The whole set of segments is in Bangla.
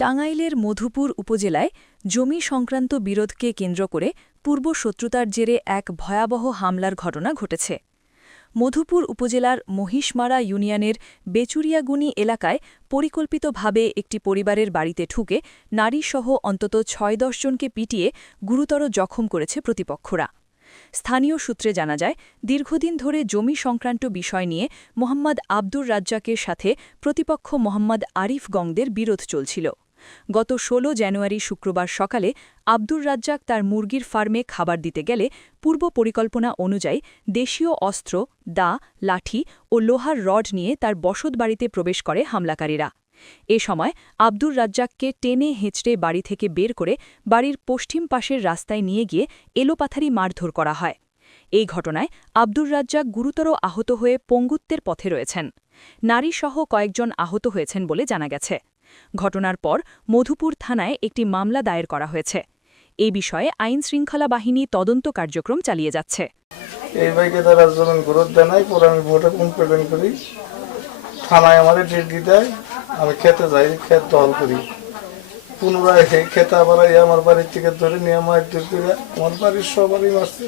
টাঙ্গাইলের মধুপুর উপজেলায় জমি সংক্রান্ত বিরোধকে কেন্দ্র করে পূর্ব শত্রুতার জেরে এক ভয়াবহ হামলার ঘটনা ঘটেছে। মধুপুর উপজেলার মহিষমারা ইউনিয়নের বেচুরিয়াগুনি এলাকায় পরিকল্পিতভাবে একটি পরিবারের বাড়িতে ঢুকে নারীসহ অন্তত ৬-১০ জনকে পিটিয়ে গুরুতর জখম করেছে প্রতিপক্ষরা। স্থানীয় সূত্রে জানা যায়, দীর্ঘদিন ধরে জমি সংক্রান্ত বিষয় নিয়ে মোহাম্মদ আব্দুর রাজ্জাকের সাথে প্রতিপক্ষ মোহাম্মদ আরিফ গংদের বিরোধ চলছিল। গত ১৬ জানুয়ারি শুক্রবার সকালে আব্দুর রাজ্জাক তার মুরগির ফার্মে খাবার দিতে গেলে পূর্ব পরিকল্পনা অনুযায়ী দেশীয় অস্ত্র, দা, লাঠি ও লোহার রড নিয়ে তার বসতবাড়িতে প্রবেশ করে হামলাকারীরা। এ সময় আব্দুর রাজ্জাককে টেনে হেঁচড়ে বাড়ি থেকে বের করে বাড়ির পশ্চিম পাশের রাস্তায় নিয়ে গিয়ে এলোপাথারি মারধর করা হয়। এই ঘটনায় আব্দুর রাজ্জাক গুরুতর আহত হয়ে পঙ্গুত্বের পথে রয়েছেন। নারীসহ কয়েকজন আহত হয়েছেন বলে জানা গেছে। ঘটনার পর মধুপুর থানায় একটি মামলা দায়ের করা হয়েছে। এই বিষয়ে আইনশৃঙ্খলা বাহিনী তদন্ত কার্যক্রম চালিয়ে যাচ্ছে। এই বাইকে তারা জমিন গ্রোথ দেয় নাই, পরে আমি ভোটে কমপ্লেন করি, থানায় আমাদের ডিউটি দেয়, আমি খেতে যাই, ক্ষেত দখল করি। পুনরায় সেই খেতে আবার আমার বাড়ির থেকে ধরে নিয়ে আমার আমার বাড়ির সবারই মারছে।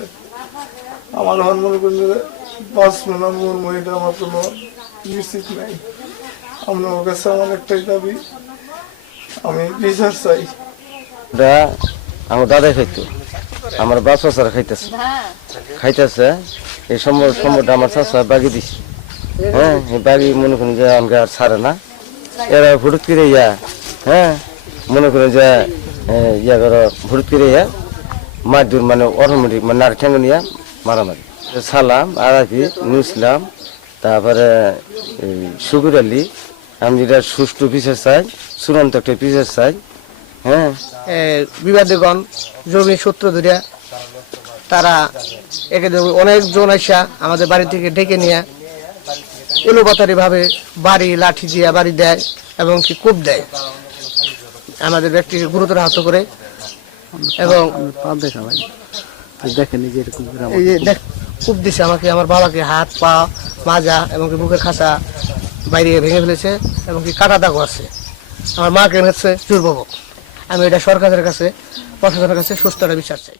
আমার হন মনে করি বাঁচলো না, মোর মহিলা আমার কোনো নিশ্চিত নাই। আপনার কাছে আমার একটাই দাবি, আমি বিচার চাই। আমার দাদাই খাইতো, আমার বাচ্চা ছাড়া খাইতেছে এই সম্পদটা আমার চাষা বাগি দিছে। হ্যাঁ, বাগি মনে করেন যে আমাকে আর ছাড়ে না, এরা ভুটুত করে হ্যাঁ মনে করেন যে ইয়া করো ভুটুত করে মার দূর মানে অটোমেটিক মানে নারী ঠেঙ্গে নিয়ে মারামারি। সালাম আরাফি নুসলাম, তারপরে শুকুর আলী, আমি যেটা সুষ্ঠু বিচার চাই, চূড়ান্ত একটা বিচার চাই। হ্যাঁ, বিবাদীগণ জমি সূত্র ধরে তারা একে অনেকজন আসা আমাদের বাড়ি থেকে ডেকে নিয়ে এলোপাতারি ভাবে বাড়ি লাঠি দিয়ে বাড়ি দেয় এবং কি কূপ দেয়, আমাদের ব্যক্তিকে গুরুতর আহত করে। এবং কূপ দিছে আমাকে, আমার বাবাকে হাত পা মাজা এবং বুকের খাঁচা বাইরে ভেঙে ফেলেছে এবং কি কাটা দাগও আছে। আমার মাকে এনেছে জোরপূর্বক। আমি এটা সরকারের কাছে, প্রশাসনের কাছে সুস্থ বিচার চাই।